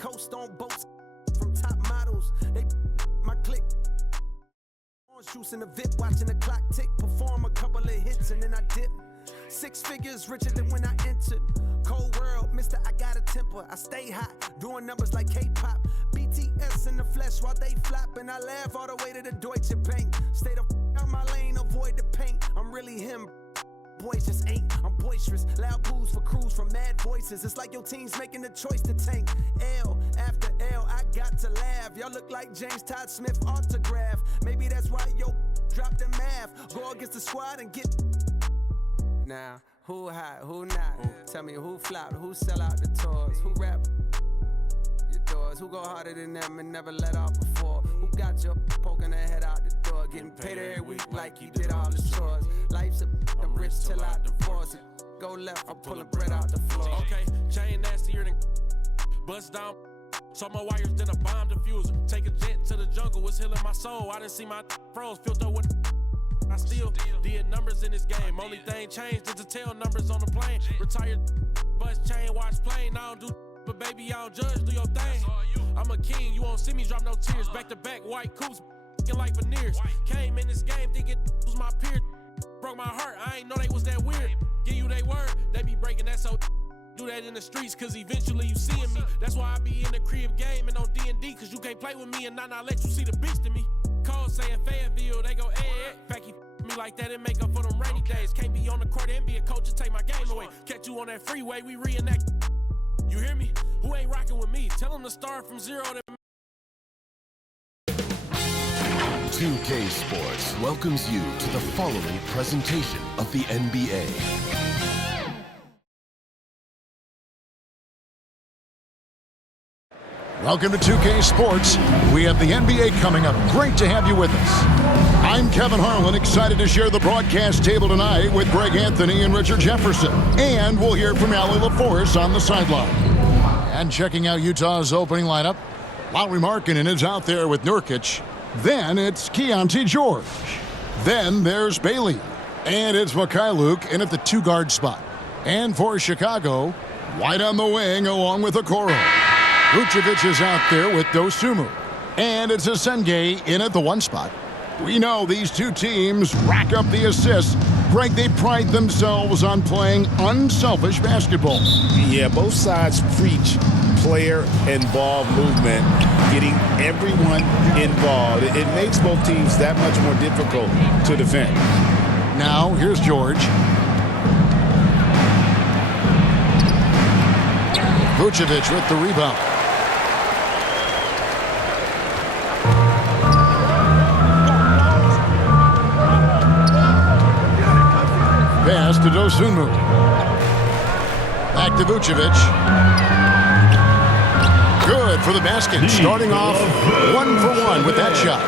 coast on boats from top models. They my clique. Orange juice in the VIP, watching the clock tick. Perform a couple of hits and then I dip. 6 figures richer than when I entered. Cold world, mister, I got a temper. I stay hot, doing numbers like K-pop. BTS in the flesh while they flop. And I laugh all the way to the Deutsche Bank. Stay the out my lane, avoid the paint. I'm really him. Boys just ain't. I'm boisterous. Loud boos for crews from mad voices. It's like your team's making the choice to tank. L after L, I got to laugh. Y'all look like James Todd Smith autograph. Maybe that's why yo dropped the math. Go against the squad and get. Now, who hot, who not? Tell me who flopped, who sell out the tours, who rap your doors, who go harder than them and never let off before, who got your poking their head out the door, getting paid every week like you did all the chores. Life's a rich till I divorce it. Go left, I'm pulling bread out the floor. Okay, chain nastier than bust down. So my wires than a bomb diffuser. Take a jet to the jungle, was healing my soul. I didn't see my froze filled up with. I still did numbers in this game. Only thing changed is the tail numbers on the plane. Retired, bus chain, watch plane. I don't do, but baby, I don't judge, do your thing. I'm a king, you won't see me drop no tears. Back to back, white coops, like veneers. Came in this game thinking was my peer. Broke my heart, I ain't know they was that weird. Give you they word, they be breaking that so. Do that in the streets, cause eventually you seeing me. That's why I be in the crib game and on D&D, cause you can't play with me and not let you see the beast in me. Call saying Fayetteville, they go, Fact he me like that and make up for them rainy days. Can't be on the court and be a coach and take my game away. Catch you on that freeway, we reenact. You hear me? Who ain't rocking with me? Tell them to start from zero to 2K Sports welcomes you to the following presentation of the NBA. Welcome to 2K Sports. We have the NBA coming up. Great to have you with us. I'm Kevin Harlan, excited to share the broadcast table tonight with Greg Anthony and Richard Jefferson. And we'll hear from Allie LaForce on the sideline. And checking out Utah's opening lineup, Lauri Markkanen is out there with Nurkic. Then it's Keontae George. Then there's Bailey. And it's Mikhailuk in at the 2-guard spot. And for Chicago, White on the wing along with Okoro. Vucevic is out there with Dosunmu. And it's Asenge in at the 1 spot. We know these two teams rack up the assists. Greg, they pride themselves on playing unselfish basketball. Yeah, both sides preach player-involved movement, getting everyone involved. It makes both teams that much more difficult to defend. Now, here's George. Vucevic with the rebound. Pass to Dosunmu. Back to Vucevic. Good for the basket. Starting off 1 for 1 with that shot.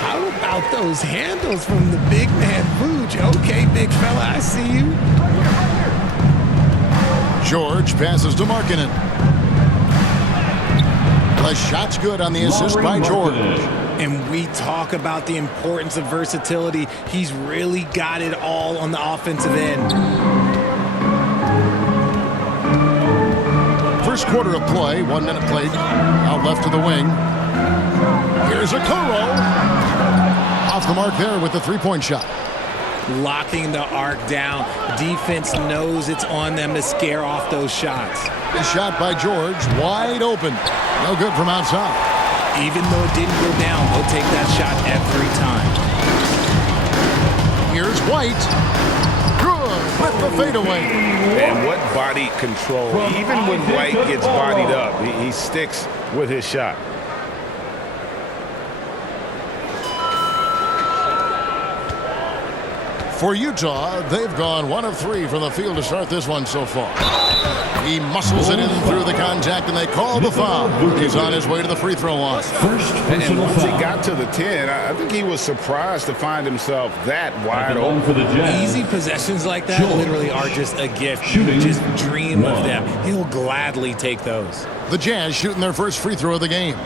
How about those handles from the big man, Vooch? Okay, big fella, I see you. George passes to Markkanen. The shot's good on the assist by George. And we talk about the importance of versatility. He's really got it all on the offensive end. First quarter of play, 1 minute played. Out left to the wing. Here's Okoro. Off the mark there with the 3-point shot. Locking the arc down. Defense knows it's on them to scare off those shots. The shot by George, wide open. No good from outside. Even though it didn't go down, they'll take that shot every time. Here's White. Good with the fadeaway. And what body control. Even when White gets bodied up, he sticks with his shot. For Utah, they've gone 1 of 3 from the field to start this one so far. He muscles it in through the contact, and they call the foul. He's on his way to the free throw line. And once he got to the 10, I think he was surprised to find himself that wide open. Easy possessions like that literally are just a gift. You just dream of them. He'll gladly take those. The Jazz shooting their first free throw of the game.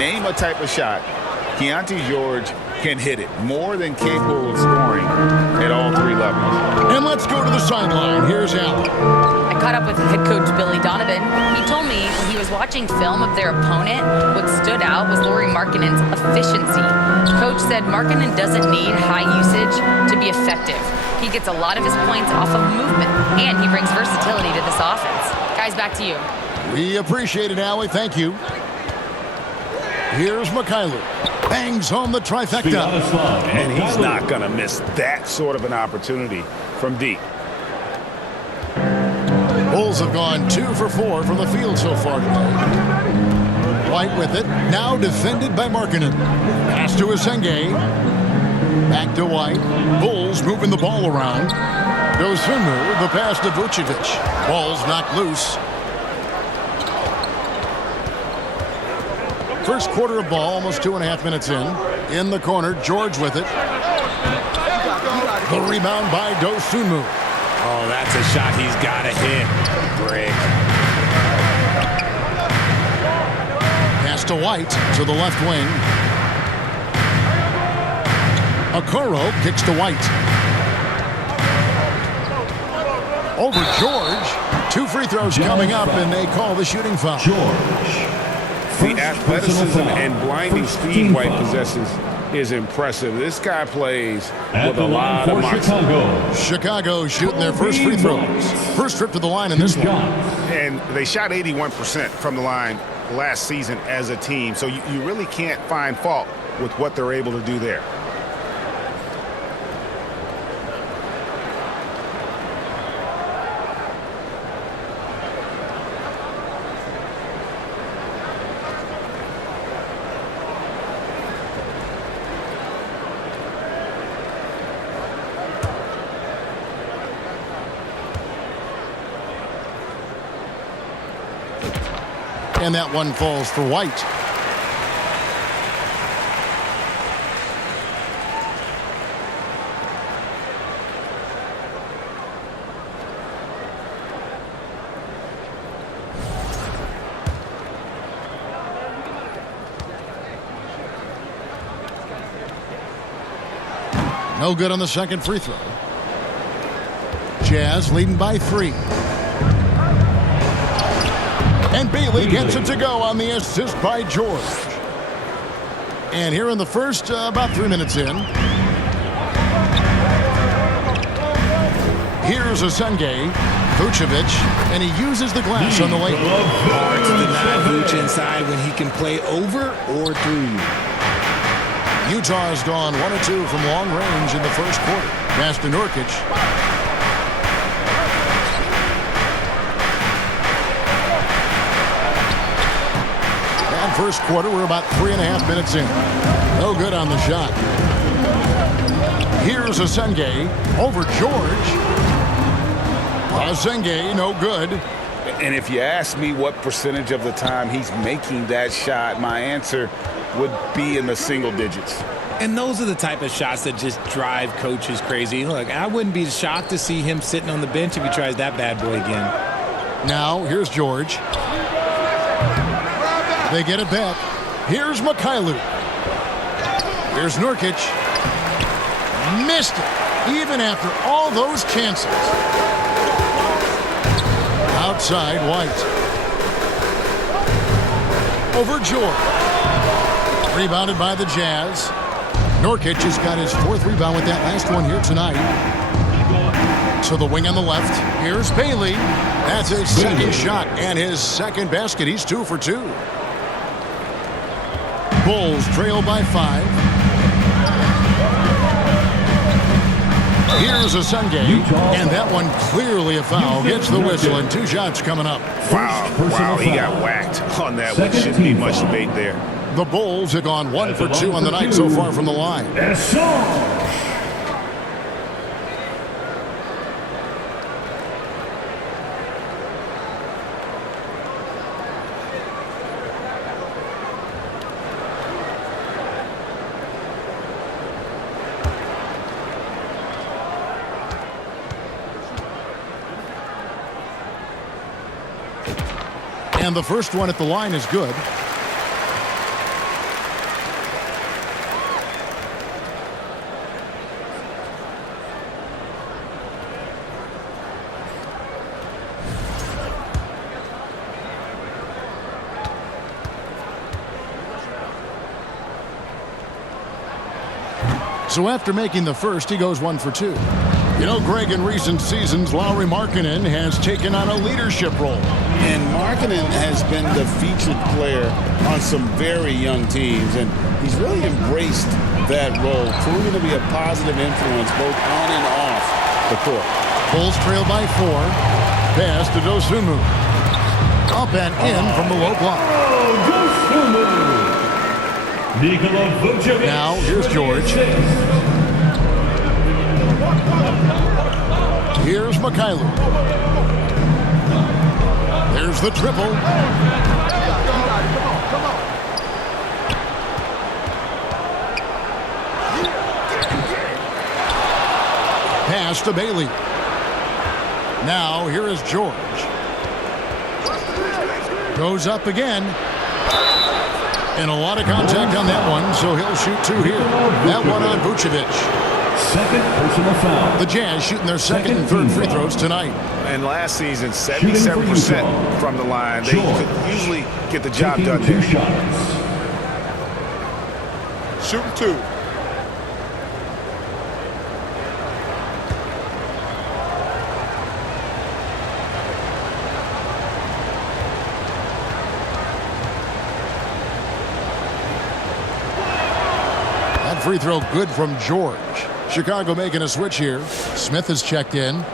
name a type of shot, Keontae George can hit it. More than capable of scoring at all three levels. And let's go to the sideline. Here's Allen. I caught up with head coach Billy Donovan. He told me when he was watching film of their opponent, what stood out was Lauri Markkanen's efficiency. Coach said Markkanen doesn't need high usage to be effective. He gets a lot of his points off of movement, and he brings versatility to this offense. Guys, back to you. We appreciate it, Allie. Thank you. Here's Mikhailu. Bangs home the trifecta. And he's not going to miss that sort of an opportunity from deep. Bulls have gone 2 for 4 from the field so far today. White with it. Now defended by Markkanen. Pass to Asenge. Back to White. Bulls moving the ball around. Dosunmu, the pass to Vucevic. Ball's knocked loose. First quarter of ball, almost 2.5 minutes in. In the corner, George with it. The rebound by Dosunmu. Oh, that's a shot he's got to hit. Brick. Pass to White to the left wing. Okoro kicks to White. Over George. 2 free throws coming up, and they call the shooting foul. The athleticism and blinding speed White possesses is impressive. This guy plays with a lot of moxie. Chicago shooting their first free throws. First trip to the line in this one. And they shot 81% from the line last season as a team. So you really can't find fault with what they're able to do there. And that one falls for White. No good on the second free throw. Jazz leading by 3. And Bailey gets it to go on the assist by George. And here in the first, about 3 minutes in. Here's Asenge, Vucevic, and he uses the glass on the lane. Hard to deny Vuce inside when he can play over or through you. Utah has gone 1 or 2 from long range in the first quarter. Pass to Nurkic. First quarter, we're about 3.5 minutes in. No good on the shot. Here's Asenge over George. Asenge, no good. And if you ask me what percentage of the time he's making that shot, my answer would be in the single digits. And those are the type of shots that just drive coaches crazy. Look, I wouldn't be shocked to see him sitting on the bench if he tries that bad boy again. Now, here's George. They get it back. Here's Mikhailu. Here's Nurkic. Missed it, even after all those chances. Outside, White. Over George. Rebounded by the Jazz. Nurkic has got his 4th rebound with that last one here tonight. To the wing on the left. Here's Bailey. That's his second shot and his second basket. He's 2 for 2. Bulls trail by 5. Here's Asenge, and that one clearly a foul. Gets the whistle, and 2 shots coming up. Wow, he got whacked on that, which shouldn't be much debate there. The Bulls have gone 1 for 2 on the night so far from the line. And the first one at the line is good. So after making the first, he goes 1 for 2. You know, Greg, in recent seasons, Lauri Markkanen has taken on a leadership role. And Markkanen has been the featured player on some very young teams, and he's really embraced that role, proving to be a positive influence both on and off the court. Bulls trail by 4. Pass to Dosunmu. Up and in from the low block. Now, here's George. Here's Mikhailuk. There's the triple. Pass to Bailey. Now, here is George. Goes up again. And a lot of contact on that one, so he'll shoot 2 here. That one on Vucevic. Second personal foul. The Jazz shooting their second and third free throws tonight. And last season, 77% from the line. They could usually get the job done there. Shooting 2. That free throw good from George. Chicago making a switch here. Smith has checked in.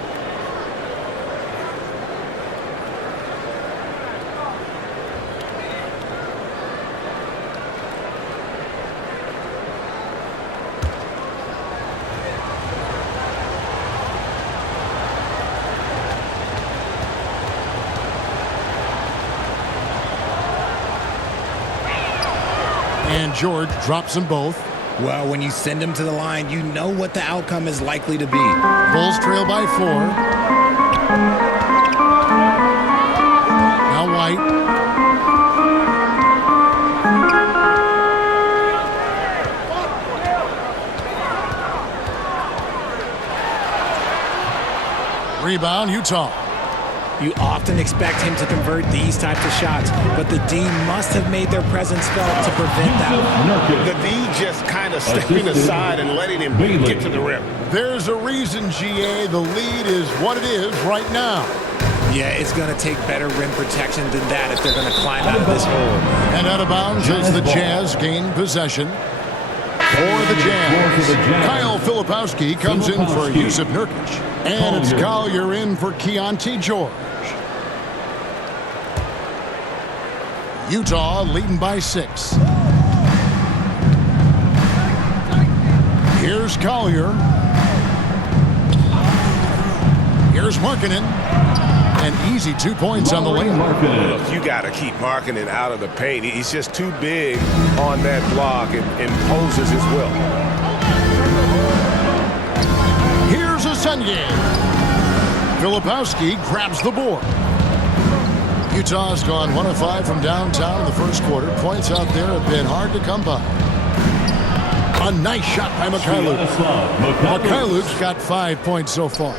And George drops them both. Well, when you send them to the line, you know what the outcome is likely to be. Bulls trail by 4. Now White. Rebound, Utah. You often expect him to convert these types of shots, but the D must have made their presence felt to prevent that. The D just kind of stepping aside and letting him get to the rim. There's a reason, GA, the lead is what it is right now. Yeah, it's going to take better rim protection than that if they're going to climb out of this hole. And out of bounds as the Jazz gain possession. For the Jazz, Kyle Filipowski comes in for Yusuf Nurkic. And it's Collier in for Keontae George. Utah leading by 6. Here's Collier. Here's Markkanen. An easy 2 points on the layup. Look, you got to keep Markkanen out of the paint. He's just too big on that block and imposes his will. Here's Ascension. Filipowski grabs the board. Utah's gone 1 of 5 from downtown in the first quarter. Points out there have been hard to come by. A nice shot by Mikhailuk. Mikhailuk's got 5 points so far.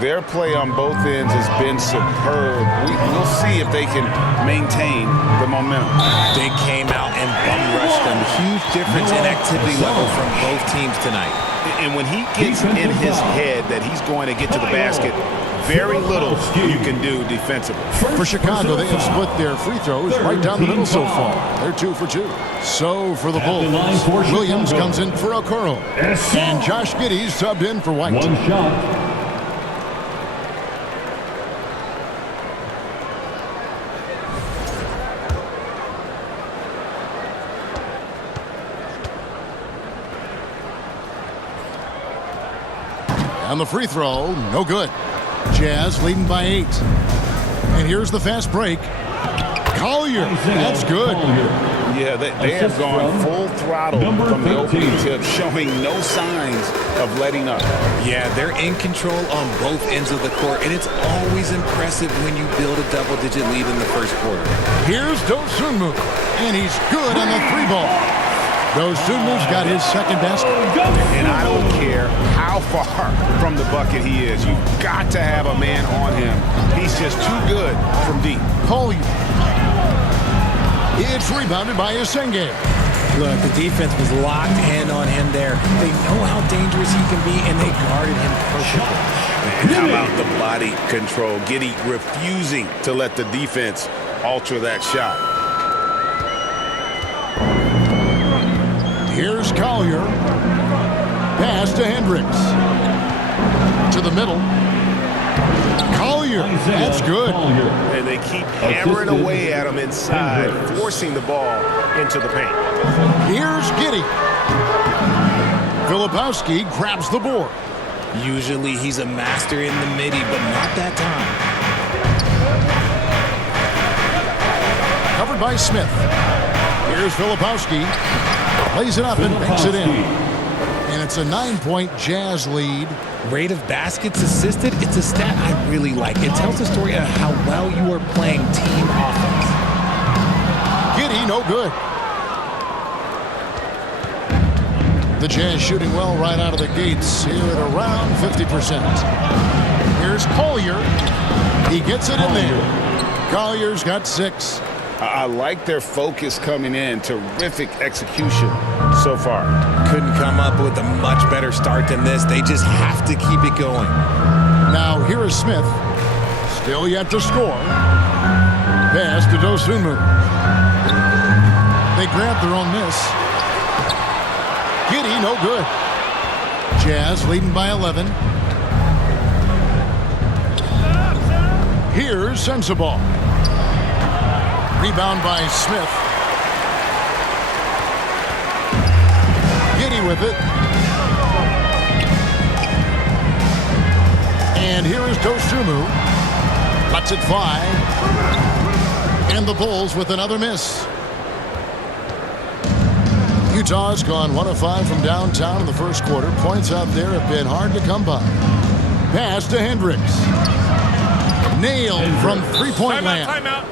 Their play on both ends has been superb. We'll see if they can maintain the momentum. They came out and bum rushed them. Huge difference in activity level from both teams tonight. And when he gets in his head that he's going to get to the basket, very little you can do defensively. For Chicago, they have split their free throws right down the middle so far. They're 2 for 2. So for the Bulls, Williams comes in for Okoro. And Josh Giddey's subbed in for White. One shot. On the free throw, no good. Jazz leading by 8. And here's the fast break. Collier, that's good. Yeah, they have gone full throttle from the opening tip, showing no signs of letting up. Yeah, they're in control on both ends of the court, and it's always impressive when you build a double-digit lead in the first quarter. Here's Dosunmu, and he's good on the 3-ball. Dosunmu's got his second basket. And I don't care how far from the bucket he is. You've got to have a man on him. He's just too good from deep. Collier. It's rebounded by Asenge. Look, the defense was locked in on him there. They know how dangerous he can be, and they guarded him perfectly. And how about the body control? Giddey refusing to let the defense alter that shot. Here's Collier. Pass to Hendricks. To the middle. Collier. That's good. And they keep hammering away at him inside, forcing the ball into the paint. Here's Giddey. Filipowski grabs the board. Usually he's a master in the midi, but not that time. Covered by Smith. Here's Filipowski. Lays it up and banks it in. And it's a 9-point Jazz lead. Rate of baskets assisted, it's a stat I really like. It tells the story of how well you are playing team offense. Giddey, no good. The Jazz shooting well right out of the gates here at around 50%. Here's Collier. He gets it in there. Collier's got 6. I like their focus coming in. Terrific execution so far. Couldn't come up with a much better start than this. They just have to keep it going. Now here is Smith. Still yet to score. Pass to Dosunmu. They grab their own miss. Giddey, no good. Jazz leading by 11. Here's Sensabaugh. Rebound by Smith. Giddey with it. And here is Dosunmu. Cuts it 5. And the Bulls with another miss. Utah's gone 1 of 5 from downtown in the first quarter. Points out there have been hard to come by. Pass to Hendricks. Nailed from three-point land. Timeout.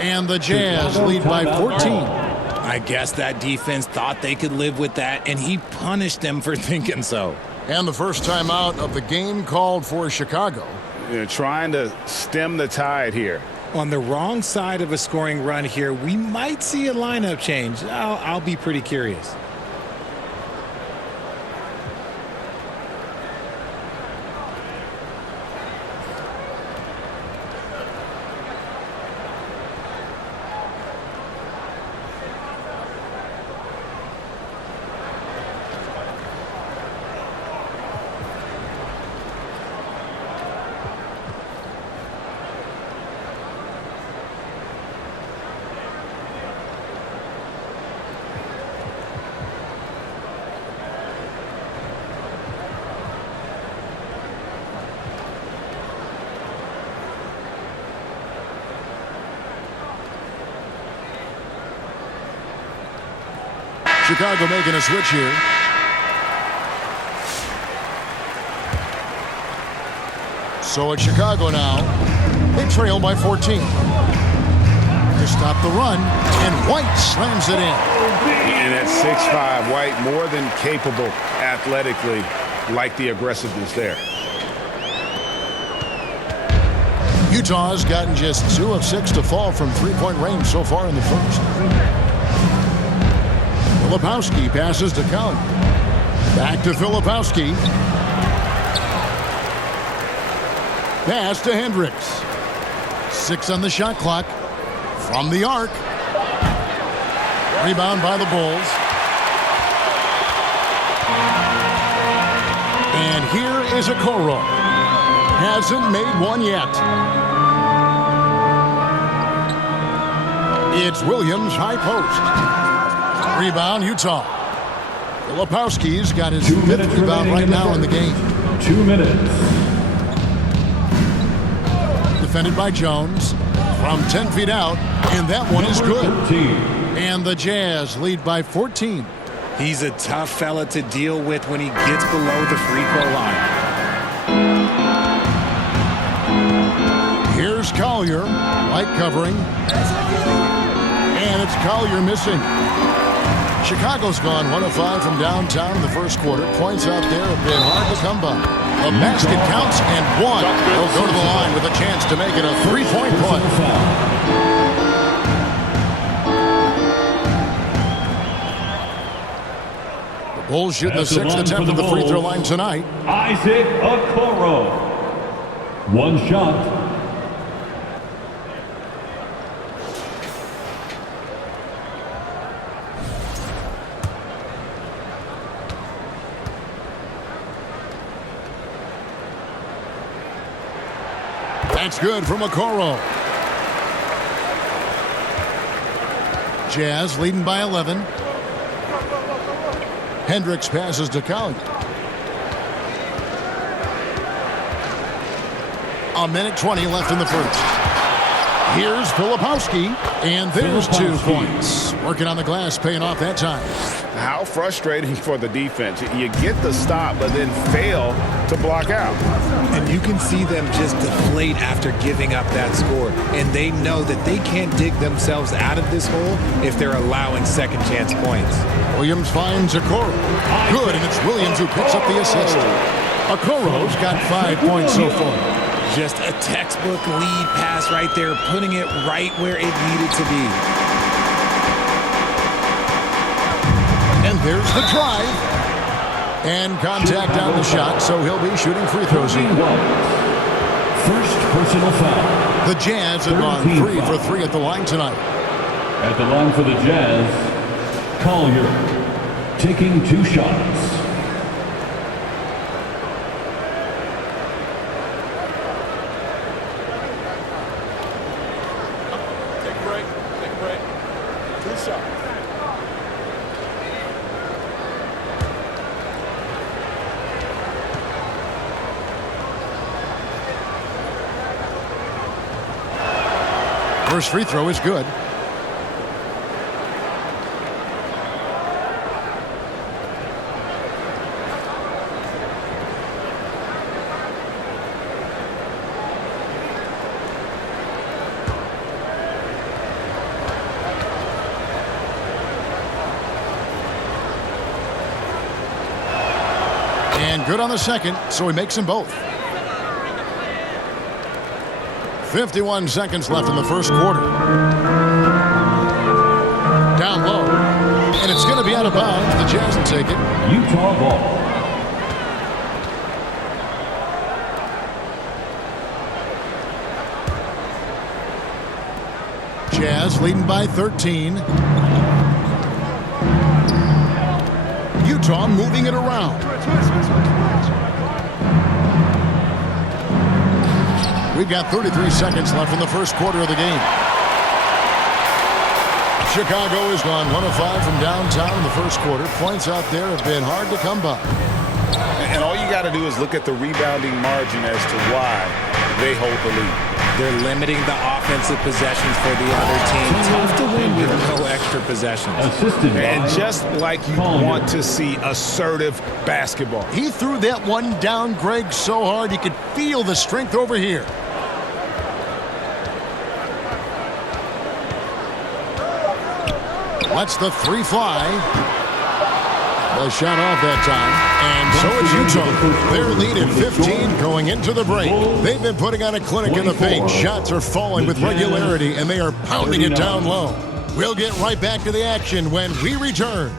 And the Jazz lead by 14. I guess that defense thought they could live with that, and he punished them for thinking so. And the first timeout of the game called for Chicago. They're trying to stem the tide here. On the wrong side of a scoring run here, we might see a lineup change. I'll be pretty curious. Chicago making a switch here. So it's Chicago now. They trail by 14. To stop the run, and White slams it in. And at 6'5", White more than capable athletically, like the aggressiveness there. Utah's gotten just 2 of 6 to fall from three-point range so far in the first. Filipowski passes to Collier. Back to Filipowski. Pass to Hendricks. 6 on the shot clock. From the arc. Rebound by the Bulls. And here is Okoro. Hasn't made one yet. It's Williams high post. Rebound, Utah. Filipowski's got his 5th rebound right now in the game. 2 minutes. Defended by Jones from 10 feet out, and that one is good. 13. And the Jazz lead by 14. He's a tough fella to deal with when he gets below the free throw line. Here's Collier, light covering. And it's Collier missing. Chicago's gone 1 of 5 from downtown in the first quarter. Points out there have been hard to come by. The basket counts and 1. They'll go to the line with a chance to make it a 3-point play. Bulls shooting the At the 6th line attempt for at the the free throw Bulls, line tonight. Isaac Okoro. One shot. That's good from Okoro. Jazz leading by 11. Hendricks passes to Collier. A minute 20 left in the first. Here's Filipowski, and there's 2 points. Working on the glass, paying off that time. How frustrating for the defense. You get the stop, but then fail to block out. And you can see them just deflate after giving up that score. And they know that they can't dig themselves out of this hole if they're allowing second chance points. Williams finds Okoro. Good, and it's Williams who picks up the assist. Okoro's got 5 points so far. Just a textbook lead pass right there, putting it right where it needed to be. And there's the drive. And contact on the shot, so he'll be shooting free throws here. First personal foul. The Jazz have gone 3 for 3 at the line tonight. At the line for the Jazz, Collier taking 2 shots. First free throw is good. And good on the second, so he makes them both. 51 seconds left in the first quarter. Down low. And it's going to be out of bounds. The Jazz will take it. Utah ball. Jazz leading by 13. Utah moving it around. We've got 33 seconds left in the first quarter of the game. Chicago has gone 1 of 5 from downtown in the first quarter. Points out there have been hard to come by. And all you got to do is look at the rebounding margin as to why they hold the lead. They're limiting the offensive possessions for the other team. Tough to win with no extra possessions. And just like you want to see assertive basketball. He threw that one down, Greg, so hard you could feel the strength over here. Lets the 3 fly. The shot off that time. And so is Utah. Their lead at 15 going into the break. They've been putting on a clinic in the paint. Shots are falling with regularity, and they are pounding it down low. We'll get right back to the action when we return.